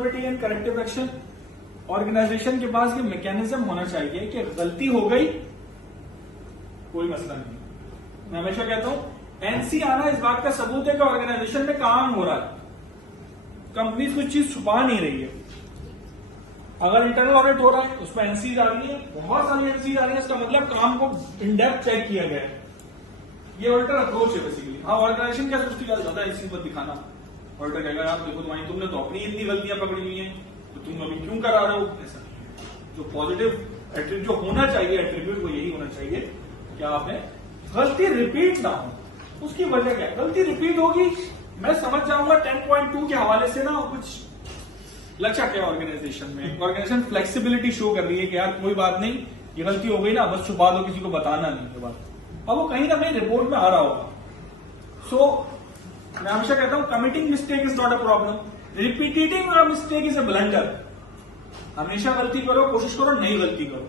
Accountability and corrective action, organisation के पास ये मैकेनिज्म होना चाहिए कि गलती हो गई कोई मसला नहीं। मैं हमेशा कहता हूं एनसी आना इस बात का सबूत है कि ऑर्गेनाइजेशन में काम हो रहा है, कंपनी कुछ चीज छुपा नहीं रही है। अगर इंटरनल ऑडिट हो रहा है उसमें एनसी आ रही है, बहुत सारी एनसी आ रही है, इसका मतलब काम को इन डेप्थ चेक किया गया है। ये ऑडिटर अप्रोच है बेसिकली। हाँ, ऑर्गेनाइजेशन क्या सोचती है ज्यादा एनसी पर दिखाना, ऑडिटर कहेगा आप देखो तुम्हारी तुमने तो अपनी इतनी गलतियां पकड़ी हुई हैं तो तुम अभी क्यों करा रहे हो। ऐसा जो पॉजिटिव एट्रीब्यूट जो होना चाहिए एट्रीब्यूट वो यही होना चाहिए कि आपने गलती रिपीट ना हो। उसकी वजह क्या है, गलती रिपीट होगी मैं समझ जाऊंगा 10.2 के हवाले से ना कुछ लचक है ऑर्गेनाइजेशन में। ऑर्गेनाइजेशन फ्लेक्सिबिलिटी शो कर रही है कि यार कोई बात नहीं, ये गलती हो गई ना बस छुपा दो, किसी को बताना नहीं है बात। अब वो कहीं ना कहीं रिपोर्ट में आ रहा होगा। सो मैं हमेशा कहता हूं committing mistake is not a problem, repeating a mistake is a blunder. हमेशा गलती करो, कोशिश करो नई गलती करो,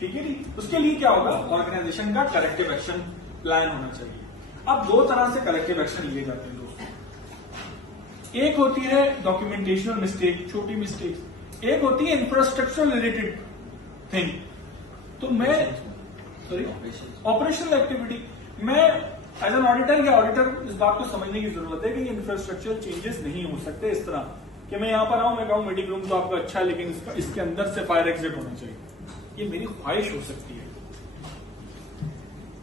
ठीक है नी। उसके लिए क्या होगा, ऑर्गेनाइजेशन का करेक्टिव एक्शन प्लान होना चाहिए। अब दो तरह से करेक्टिव एक्शन लिए जाते हैं दोस्तों। एक होती है डॉक्यूमेंटेशनल मिस्टेक, छोटी मिस्टेक, एक होती है इंफ्रास्ट्रक्चर रिलेटेड थिंग। तो मैं सॉरी ऑपरेशनल एक्टिविटी, मैं एज एन ऑडिटर या ऑडिटर इस बात को समझने की जरूरत है कि ये इंफ्रास्ट्रक्चर चेंजेस नहीं हो सकते इस तरह कि मैं यहां पर आऊं, मैं कहूं मीटिंग रूम तो आपका अच्छा है लेकिन इसके अंदर से फायर एग्जिट होना चाहिए। ये मेरी ख्वाहिश हो सकती है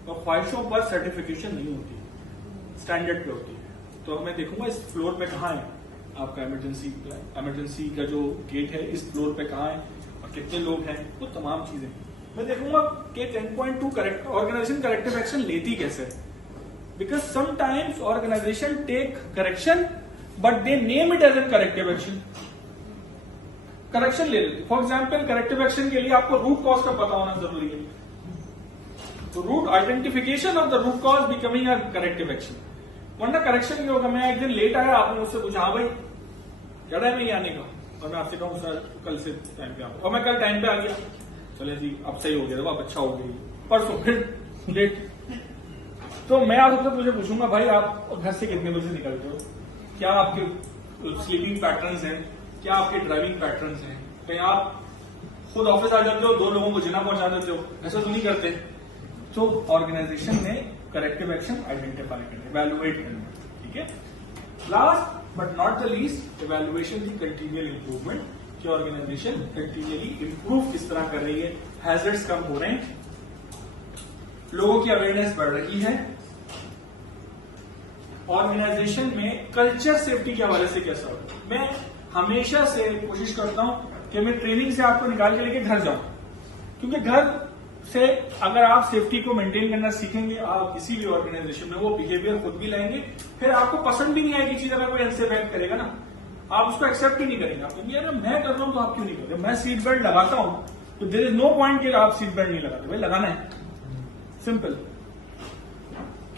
और ख्वाहिशों पर सर्टिफिकेशन नहीं होती, स्टैंडर्ड पे होती है। तो मैं देखूंगा इस फ्लोर पे कहाँ है आपका इमरजेंसी का जो गेट है, इस फ्लोर पे कहाँ है और कितने लोग हैं, वो तमाम चीजें मैं देखूंगा कि 10.2 करेक्ट ऑर्गेनाइजेशन करेक्टिव एक्शन लेती कैसे है। Because sometimes organisation take correction but they name it as an corrective action. Correction ले लेते, फॉर एग्जाम्पल करेक्टिव एक्शन के लिए आपको रूट कॉज का पता होना जरूरी है। तो root identification of the root cause becoming a corrective action. वरना करेक्शन क्या होगा, मैं एक दिन लेट आया, आपने मुझसे पूछा हाँ भाई क्या टाइम है ये आने का, और मैं आपसे कहूँ सर कल से टाइम पे आओ, और मैं कल टाइम पे आ गया, चले जी अब सही हो गया, अब अच्छा हो गई, परसों फिर लेट। तो मैं आप सबसे मुझे पूछूंगा भाई आप घर से कितने बजे निकलते हो, क्या आपके स्लीपिंग पैटर्न्स हैं, क्या आपके ड्राइविंग पैटर्न्स हैं, कहीं आप खुद ऑफिस आ जाते हो 2 लोगों को जिना पहुंचा देते हो, ऐसा तो नहीं करते। तो ऑर्गेनाइजेशन ने करेक्टिव एक्शन आइडेंटिफाई करना, इवैल्यूएट करना, ठीक है। Last but not the least, evaluation the continual improvement, कि ऑर्गेनाइजेशन कंटिन्यूअली इंप्रूव किस तरह कर रही है, हैजर्ड्स कम हो रहे हैं, लोगों की अवेयरनेस बढ़ रही है, ऑर्गेनाइजेशन में कल्चर सेफ्टी के हवाले से कैसा हो। मैं हमेशा से कोशिश करता हूं कि मैं ट्रेनिंग से आपको निकाल के लेके घर जाऊं, क्योंकि घर से अगर आप सेफ्टी को मेंटेन करना सीखेंगे, आप किसी भी ऑर्गेनाइजेशन में वो बिहेवियर खुद भी लाएंगे, फिर आपको पसंद भी नहीं आएगी चीज अगर कोई अनसेफ एक्ट करेगा ना, आप उसको एक्सेप्ट ही नहीं करेंगे। आप कहेंगे यार मैं कर रहा हूं तो आप क्यों नहीं कर रहे, मैं सीट बेल्ट लगाता हूं तो देयर इज नो पॉइंट कि आप सीट बेल्ट नहीं लगाते, भाई लगाना है, सिंपल।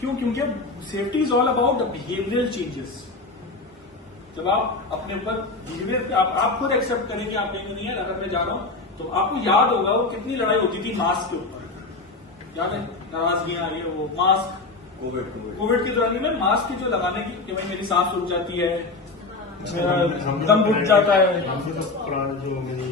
क्यों, क्योंकि safety is all about the behavioural changes. जब आप अपने ऊपर बिहेवियर आप खुद एक्सेप्ट करें कि आप कहेंगे नहीं यार अगर मैं जा रहा हूं, तो आपको याद होगा वो कितनी लड़ाई होती थी मास्क के ऊपर, याद है, नाराजगी आ रही है, वो मास्क कोविड के दौरान में मास्क की जो लगाने की कि भाई मेरी सांस रुक जाती है, दम घुट जाता है, हम तो पुराने जो मेरी